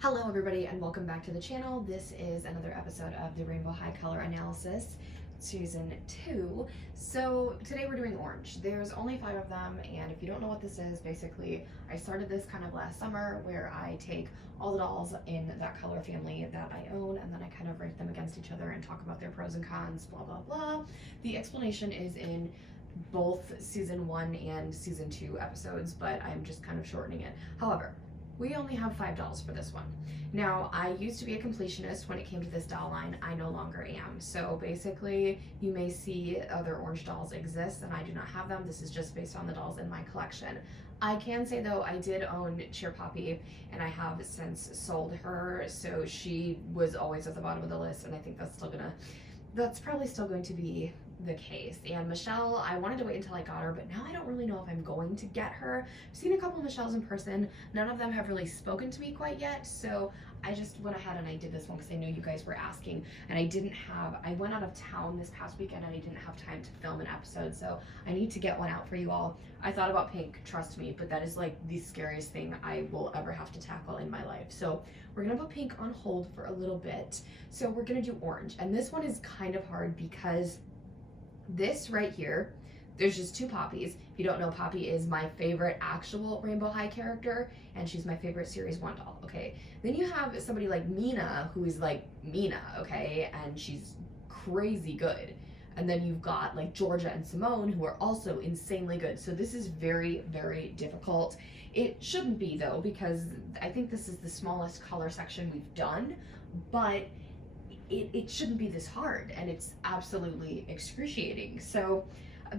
Hello everybody and welcome back to the channel. This is another episode of the Rainbow High Color Analysis Season 2. So today we're doing orange. There's only 5 of them, and if you don't know what this is, basically I started this kind of last summer where I take all the dolls in that color family that I own and then I kind of rank them against each other and talk about their pros and cons, blah blah blah. The explanation is in both Season 1 and Season 2 episodes, but I'm just kind of shortening it. However, we only have 5 dolls for this one. Now, I used to be a completionist when it came to this doll line. I no longer am. So basically, you may see other orange dolls exist and I do not have them. This is just based on the dolls in my collection. I can say though, I did own Cheer Poppy and I have since sold her. So she was always at the bottom of the list, and I think that's probably still going to be the case. And Michelle, I wanted to wait until I got her, but now I don't really know if I'm going to get her. I've seen a couple of Michelles in person. None of them have really spoken to me quite yet, so I just went ahead and I did this one because I know you guys were asking, and I went out of town this past weekend and I didn't have time to film an episode, so I need to get one out for you all. I thought about pink, trust me, but that is like the scariest thing I will ever have to tackle in my life. So we're gonna put pink on hold for a little bit. So we're gonna do orange, and this one is kind of hard because this right here, there's just 2 Poppies. If you don't know, Poppy is my favorite actual Rainbow High character, and she's my favorite Series 1 doll, okay? Then you have somebody like Mina, who is like Mina, okay? And she's crazy good. And then you've got like Georgia and Simone, who are also insanely good. So this is very, very difficult. It shouldn't be though, because I think this is the smallest color section we've done, but it shouldn't be this hard, and it's absolutely excruciating. So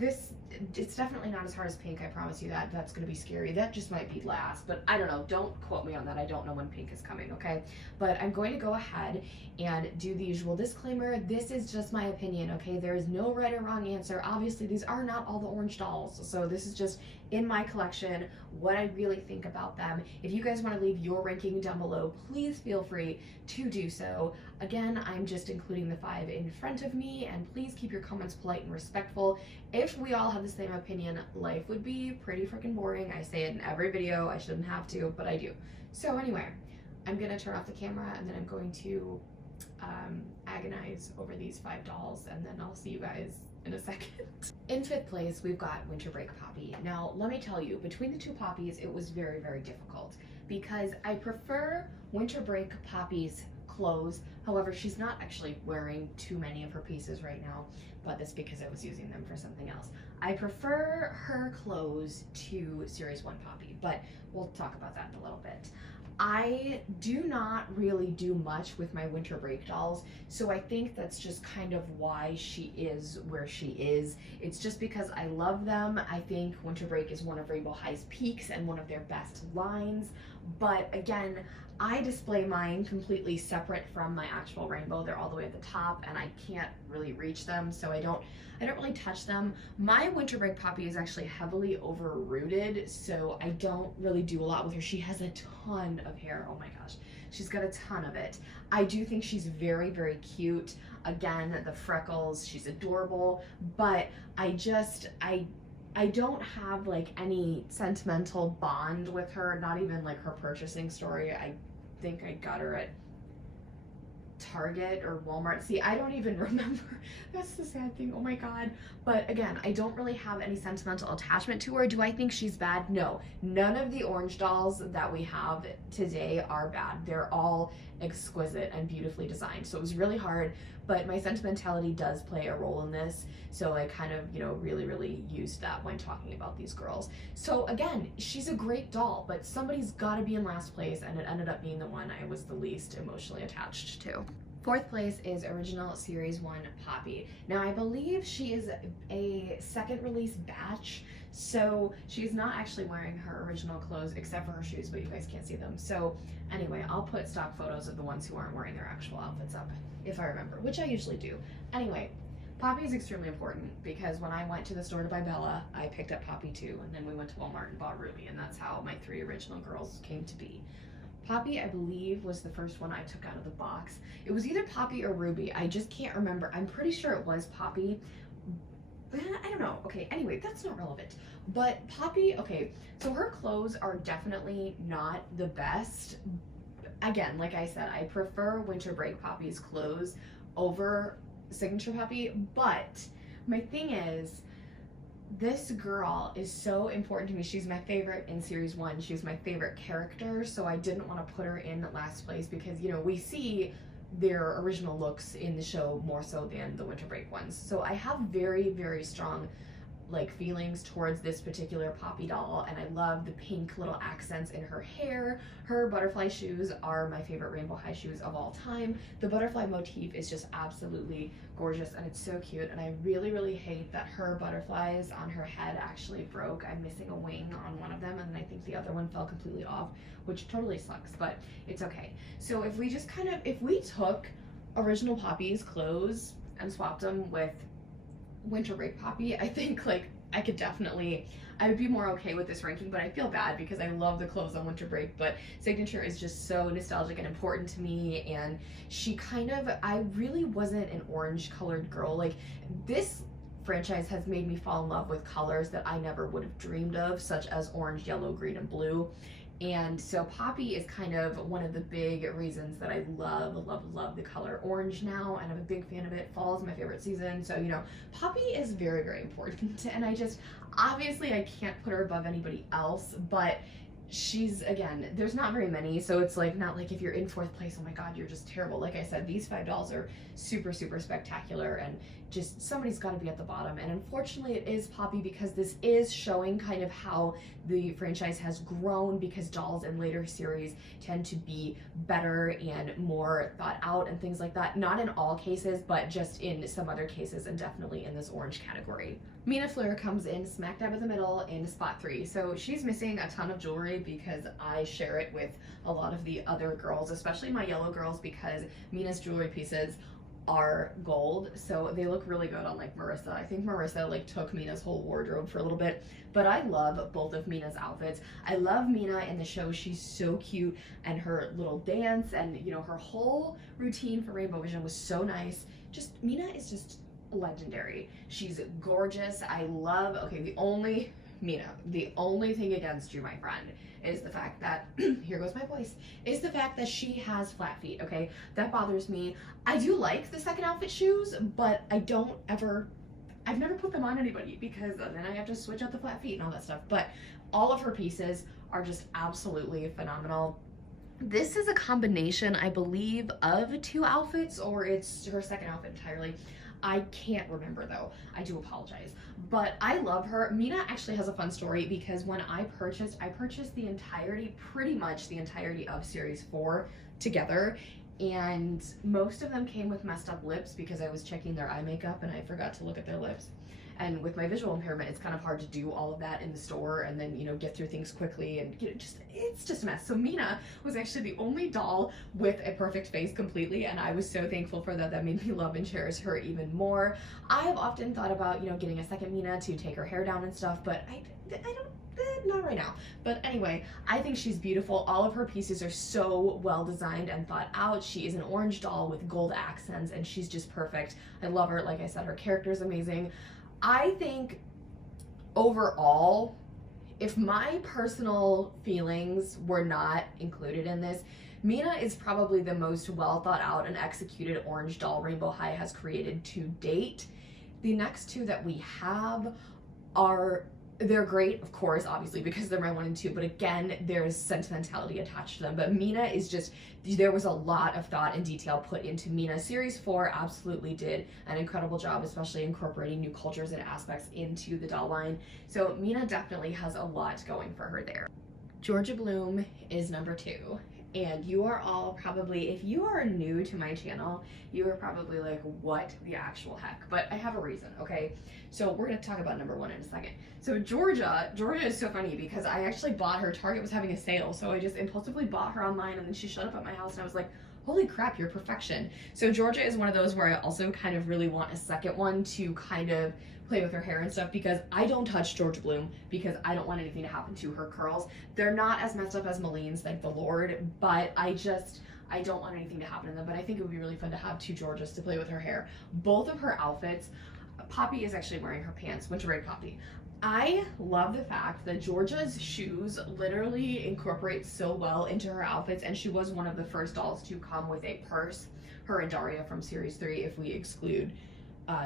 it's definitely not as hard as pink, I promise you that. That's gonna be scary. That just might be last, but I don't know. Don't quote me on that. I don't know when pink is coming, okay? But I'm going to go ahead and do the usual disclaimer. This is just my opinion, okay? There is no right or wrong answer. Obviously, these are not all the orange dolls, so this is just in my collection, what I really think about them. If you guys want to leave your ranking down below, please feel free to do so. Again, I'm just including the 5 in front of me, and please keep your comments polite and respectful. If we all had the same opinion, life would be pretty freaking boring. I say it in every video. I shouldn't have to, but I do. So anyway, I'm gonna turn off the camera and then I'm going to agonize over these 5 dolls, and then I'll see you guys in a second. In 5th place, we've got Winter Break Poppy. Now, let me tell you, between the 2 Poppies, it was very, very difficult because I prefer Winter Break Poppy's clothes. However, she's not actually wearing too many of her pieces right now, but that's because I was using them for something else. I prefer her clothes to Series 1 Poppy, but we'll talk about that in a little bit. I do not really do much with my Winter Break dolls, so I think that's just kind of why she is where she is. It's just because I love them. I think Winter Break is one of Rainbow High's peaks and one of their best lines, but again, I display mine completely separate from my actual rainbow. They're all the way at the top and I can't really reach them, so I don't really touch them. My Winter Break Poppy is actually heavily over-rooted, so I don't really do a lot with her. She has a ton of hair, oh my gosh. She's got a ton of it. I do think she's very, very cute. Again, the freckles, she's adorable, but I don't have like any sentimental bond with her, not even like her purchasing story. I think I got her at Target or Walmart. See, I don't even remember. That's the sad thing, oh my god. But again, I don't really have any sentimental attachment to her. Do I think she's bad? No. None of the orange dolls that we have today are bad. They're all exquisite and beautifully designed. So it was really hard, but my sentimentality does play a role in this. So I kind of, really, really used that when talking about these girls. So again, she's a great doll, but somebody's gotta be in last place, and it ended up being the one I was the least emotionally attached to. 4th place is Original Series 1 Poppy. Now I believe she is a second release batch, so she's not actually wearing her original clothes except for her shoes, but you guys can't see them. So anyway, I'll put stock photos of the ones who aren't wearing their actual outfits up, if I remember, which I usually do. Anyway, Poppy is extremely important because when I went to the store to buy Bella, I picked up Poppy too, and then we went to Walmart and bought Ruby, and that's how my 3 original girls came to be. Poppy, I believe, was the first one I took out of the box. It was either Poppy or Ruby. I just can't remember. I'm pretty sure it was Poppy. I don't know. Okay, anyway, that's not relevant. But Poppy, okay, so her clothes are definitely not the best. again, like I said, I prefer Winter Break Poppy's clothes over Signature Poppy, but my thing is, this girl is so important to me. She's my favorite in series 1. She was my favorite character, so I didn't want to put her in last place because, you know, we see their original looks in the show more so than the Winter Break ones. So I have very, very strong like feelings towards this particular Poppy doll, and I love the pink little accents in her hair. Her butterfly shoes are my favorite Rainbow High shoes of all time. The butterfly motif is just absolutely gorgeous and it's so cute, and I really, really hate that her butterflies on her head actually broke. I'm missing a wing on one of them, and I think the other one fell completely off, which totally sucks, but it's okay. So if we just kind of, if we took original Poppy's clothes and swapped them with Winter Break Poppy, I think like I would be more okay with this ranking, but I feel bad because I love the clothes on Winter Break, but Signature is just so nostalgic and important to me, and she kind of, I really wasn't an orange colored girl. Like, this franchise has made me fall in love with colors that I never would have dreamed of, such as orange, yellow, green, and blue. And so Poppy is kind of one of the big reasons that I love, love, love the color orange now, and I'm a big fan of it. Fall is my favorite season, so, you know, Poppy is very, very important, and I just, obviously I can't put her above anybody else, but she's, again, there's not very many, so it's like, not like if you're in 4th place, oh my god, you're just terrible. Like I said, these 5 dolls are super, super spectacular, and just somebody's got to be at the bottom. And unfortunately it is Poppy, because this is showing kind of how the franchise has grown, because dolls in later series tend to be better and more thought out and things like that. Not in all cases, but just in some other cases, and definitely in this orange category. Mina Fleur comes in smack dab in the middle in spot 3. So she's missing a ton of jewelry because I share it with a lot of the other girls, especially my yellow girls, because Mina's jewelry pieces are gold, so they look really good on like Marissa. I think Marissa like took Mina's whole wardrobe for a little bit, but I love both of Mina's outfits. I love Mina in the show. She's so cute, and her little dance and, you know, her whole routine for Rainbow Vision was so nice. Just, Mina is just legendary. She's gorgeous. I love, okay, the only thing against you, my friend, is the fact that, here goes my voice, is the fact that she has flat feet, okay? That bothers me. I do like the second outfit shoes, but I've never put them on anybody because then I have to switch out the flat feet and all that stuff. But all of her pieces are just absolutely phenomenal. This is a combination, I believe, of 2 outfits, or it's her second outfit entirely. I can't remember though. I do apologize. But I love her. Mina actually has a fun story because when I purchased the entirety, pretty much the entirety of series 4 together, and most of them came with messed up lips because I was checking their eye makeup and I forgot to look at their lips. And with my visual impairment, it's kind of hard to do all of that in the store and then, you know, get through things quickly, and it's just a mess. So Mina was actually the only doll with a perfect face completely, and I was so thankful for that. That made me love and cherish her even more. I have often thought about, you know, getting a second Mina to take her hair down and stuff, but I don't, not right now. But anyway, I think she's beautiful. All of her pieces are so well designed and thought out. She is an orange doll with gold accents, and she's just perfect. I love her. Like I said, her character is amazing. I think overall, if my personal feelings were not included in this, Mina is probably the most well thought out and executed orange doll Rainbow High has created to date. The next 2 that we have they're great, of course, obviously, because they're my 1 and 2, but again, there's sentimentality attached to them. But Mina is just, there was a lot of thought and detail put into Mina. Series 4 absolutely did an incredible job, especially incorporating new cultures and aspects into the doll line. So Mina definitely has a lot going for her there. Georgia Bloom is number 2. And you are all probably, if you are new to my channel, you are probably like, what the actual heck? But I have a reason, okay? So we're gonna talk about number 1 in a second. So Georgia is so funny because I actually bought her, Target was having a sale, so I just impulsively bought her online, and then she showed up at my house and I was like, holy crap, you're perfection. So Georgia is one of those where I also kind of really want a second one to kind of play with her hair and stuff, because I don't touch Georgia Bloom because I don't want anything to happen to her curls. They're not as messed up as Maline's, thank the Lord, but I don't want anything to happen to them. But I think it would be really fun to have 2 Georgias to play with her hair. Both of her outfits, Poppy is actually wearing her pants, Winter Break Poppy. I love the fact that Georgia's shoes literally incorporate so well into her outfits, and she was one of the first dolls to come with a purse, her and Daria from series 3 if we exclude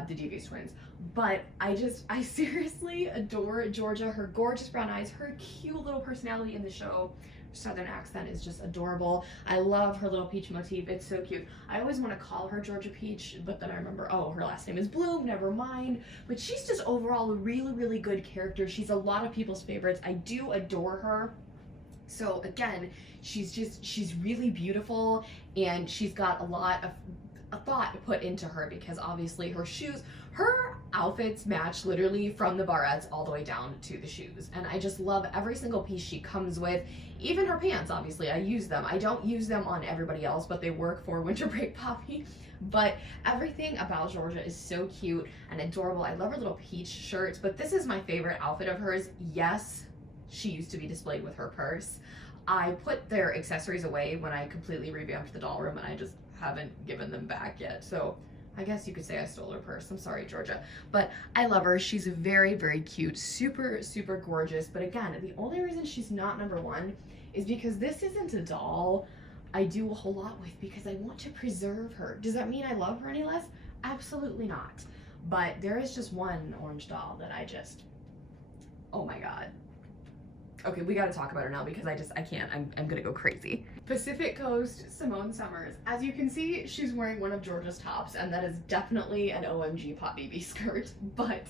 the Devious twins. But I seriously adore Georgia, her gorgeous brown eyes, her cute little personality in the show. Southern accent is just adorable. I love her little peach motif. It's so cute. I always want to call her Georgia Peach, but then I remember, oh, her last name is Bloom, never mind. But she's just overall a really, really good character. She's a lot of people's favorites. I do adore her. So again, she's really beautiful, and she's got a lot of a thought put into her, because obviously her outfits match literally from the barrettes all the way down to the shoes. And I just love every single piece she comes with. Even her pants, obviously, I use them. I don't use them on everybody else, but they work for Winter Break Poppy. But everything about Georgia is so cute and adorable. I love her little peach shirts, but this is my favorite outfit of hers. Yes, she used to be displayed with her purse. I put their accessories away when I completely revamped the doll room, and I just haven't given them back yet. So I guess you could say I stole her purse. I'm sorry, Georgia. But I love her. She's very, very cute. Super, super gorgeous. But again, the only reason she's not number 1 is because this isn't a doll I do a whole lot with, because I want to preserve her. Does that mean I love her any less? Absolutely not. But there is just one orange doll that I just, oh my God. Okay, we gotta talk about her now, because I can't, I'm gonna go crazy. Pacific Coast Simone Summers. As you can see, she's wearing one of Georgia's tops, and that is definitely an OMG Pop BB skirt, but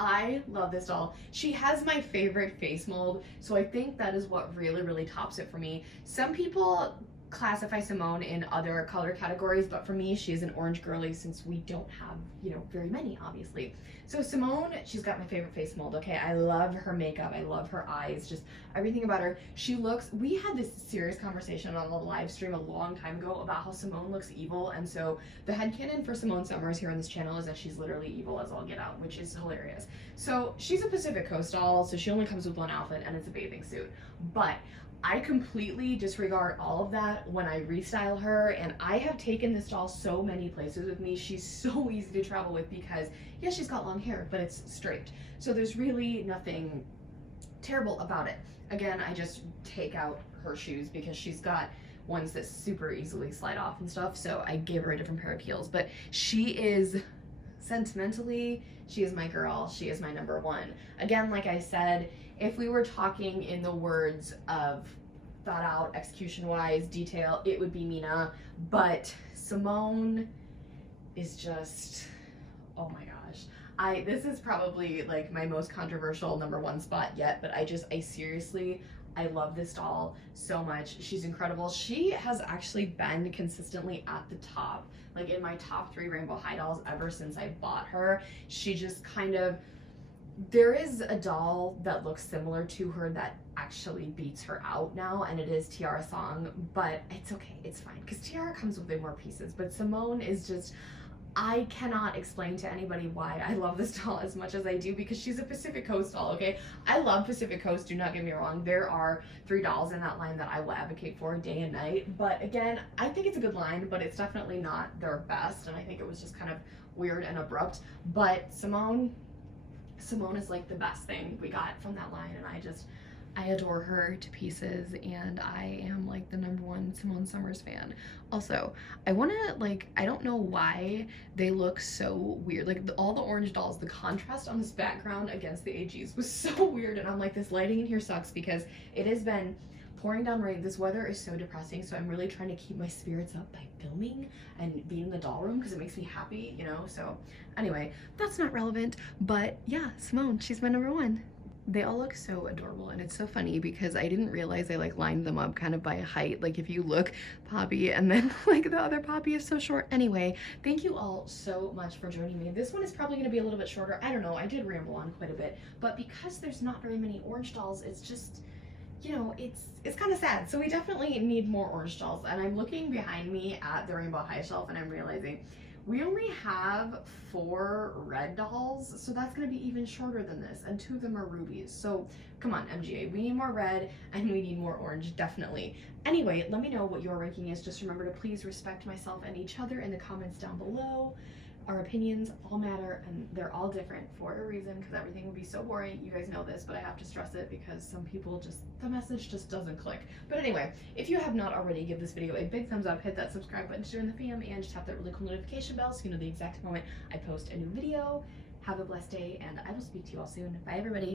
I love this doll. She has my favorite face mold, so I think that is what really, really tops it for me. Some people classify Simone in other color categories, but for me, she is an orange girly, since we don't have, you know, very many, obviously. So Simone, she's got my favorite face mold, okay? I love her makeup, I love her eyes, just everything about her. She looks, we had this serious conversation on the live stream a long time ago about how Simone looks evil, and so the headcanon for Simone Summers here on this channel is that she's literally evil as all get out, which is hilarious. So she's a Pacific Coast doll, so she only comes with one outfit, and it's a bathing suit. But I completely disregard all of that when I restyle her, and I have taken this doll so many places with me. She's so easy to travel with because, yes, she's got long hair, but it's straight. So there's really nothing terrible about it. Again, I just take out her shoes because she's got ones that super easily slide off and stuff, so I gave her a different pair of heels. But she is, sentimentally, she is my girl. She is my number 1. Again, like I said, if we were talking in the words of thought out, execution wise, detail, it would be Mina. But Simone is just, oh my gosh. This is probably like my most controversial number 1 spot yet, but I seriously, I love this doll so much. She's incredible. She has actually been consistently at the top, like in my top 3 Rainbow High dolls ever since I bought her. She just kind of, there is a doll that looks similar to her that actually beats her out now, and it is Tiara Song, but it's okay, it's fine, because Tiara comes with way more pieces. But Simone is just, I cannot explain to anybody why I love this doll as much as I do, because she's a Pacific Coast doll, okay? I love Pacific Coast, do not get me wrong. There are 3 dolls in that line that I will advocate for day and night, but again, I think it's a good line, but it's definitely not their best, and I think it was just kind of weird and abrupt. But Simone is like the best thing we got from that line, and I adore her to pieces, and I am like the number 1 Simone Summers fan. Also, I don't know why they look so weird. Like all the orange dolls, the contrast on this background against the AGs was so weird, and I'm like, this lighting in here sucks, because it has been pouring down rain. This weather is so depressing, so I'm really trying to keep my spirits up by filming and being in the doll room, because it makes me happy, you know? So anyway, that's not relevant, but yeah, Simone, she's my number 1. They all look so adorable, and it's so funny because I didn't realize I like lined them up kind of by height. Like if you look, Poppy, and then like the other Poppy is so short. Anyway, thank you all so much for joining me. This one is probably going to be a little bit shorter. I don't know, I did ramble on quite a bit, but because there's not very many orange dolls, it's just, you know, it's kind of sad. So we definitely need more orange dolls, and I'm looking behind me at the Rainbow High shelf, and I'm realizing we only have 4 red dolls, so that's gonna be even shorter than this, and 2 of them are rubies. So come on, MGA, we need more red and we need more orange, definitely. Anyway, let me know what your ranking is. Just remember to please respect myself and each other in the comments down below. Our opinions all matter, and they're all different for a reason, because everything would be so boring. You guys know this, but I have to stress it because some people just, the message just doesn't click. But anyway, if you have not already, give this video a big thumbs up, hit that subscribe button to join the fam, and just tap that really cool notification bell so you know the exact moment I post a new video. Have a blessed day, and I will speak to you all soon. Bye, everybody.